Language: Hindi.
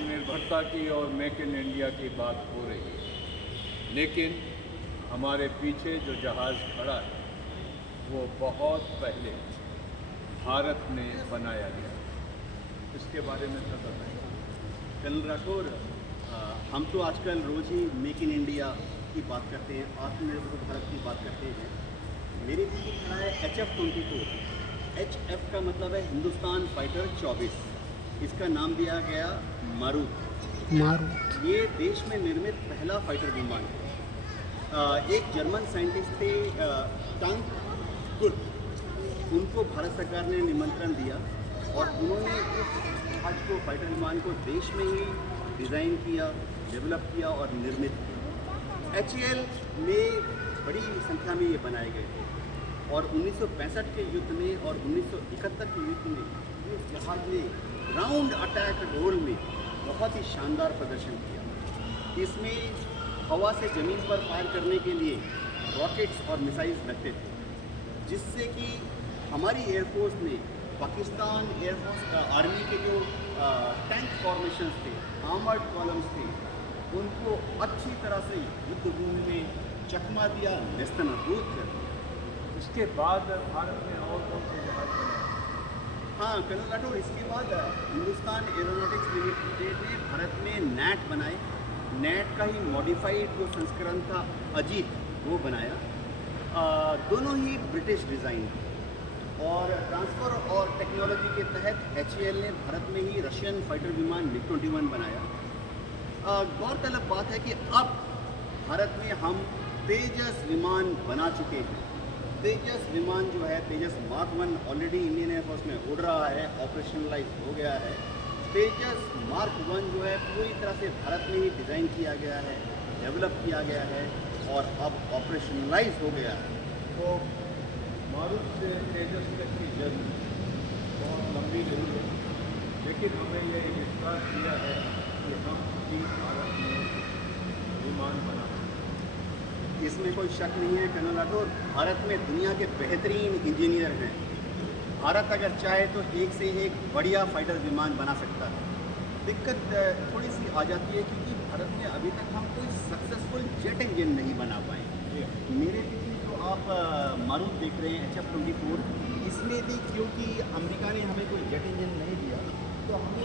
आत्मनिर्भरता की और मेक इन इंडिया की बात हो रही है, लेकिन हमारे पीछे जो जहाज़ खड़ा है वो बहुत पहले भारत में बनाया गया। इसके बारे में तो बताइए। कर्नल राठौर, हम तो आजकल रोज़ ही मेक इन इंडिया की बात करते हैं, आत्मनिर्भर भारत की बात करते हैं। मेरे पीछे खड़ा है HF-24। HF का मतलब है हिंदुस्तान फाइटर 24। इसका नाम दिया गया मारूत। ये देश में निर्मित पहला फाइटर विमान है। एक जर्मन साइंटिस्ट थे टांग कुर्क, उनको भारत सरकार ने निमंत्रण दिया और उन्होंने इस जहाज को, फाइटर विमान को देश में ही डिज़ाइन किया, डेवलप किया और निर्मित किया। HAL में बड़ी संख्या में ये बनाए गए थे और 1965 के युद्ध में और 1971 के युद्ध में इस जहाज ने ग्राउंड अटैक रोल में बहुत ही शानदार प्रदर्शन किया। इसमें हवा से ज़मीन पर फायर करने के लिए रॉकेट्स और मिसाइल्स लगते थे, जिससे कि हमारी एयरफोर्स ने पाकिस्तान एयरफोर्स आर्मी के जो टैंक फॉर्मेशंस थे, आर्मर्ड कॉलम्स थे, उनको अच्छी तरह से युद्ध भूमि में चकमा दिया, नेस्तनाबूद कर दिया। इसके बाद भारत में और कौन से जहाज बने? हाँ कर्नल राठौर, इसके बाद हिंदुस्तान एरोनॉटिक्स लिमिटेड ने भारत में नैट बनाए। नैट का ही मॉडिफाइड जो संस्करण था अजीत, वो बनाया। दोनों ही ब्रिटिश डिज़ाइन और ट्रांसफ़र और टेक्नोलॉजी के तहत HAL ने भारत में ही रशियन फाइटर विमान MiG-21 बनाया। गौरतलब बात है कि अब भारत में हम तेजस विमान बना चुके हैं। तेजस विमान जो है, तेजस मार्क 1 ऑलरेडी इंडियन एयरफोर्स में उड़ रहा है, ऑपरेशनलाइज हो गया है। तेजस मार्क 1 जो है पूरी तरह से भारत में ही डिज़ाइन किया गया है, डेवलप किया गया है और अब ऑपरेशनलाइज हो गया है। तो मारुत से तेजस तक की जर्नी बहुत लंबी रही है, लेकिन हमें ये विश्वास दिया है कि हम भी भारत में विमान बना सकते हैं। इसमें कोई शक नहीं है कर्नल राठौर, भारत में दुनिया के बेहतरीन इंजीनियर हैं। भारत अगर चाहे तो एक से एक बढ़िया फाइटर विमान बना सकता है। दिक्कत थोड़ी सी आ जाती है क्योंकि भारत में अभी तक हम कोई सक्सेसफुल जेट इंजन नहीं बना पाए। मेरे पीछे जो आप मारुत देख रहे हैं HF-24, इसमें भी क्योंकि अमेरिका ने हमें कोई जेट इंजन नहीं दिया, तो हमें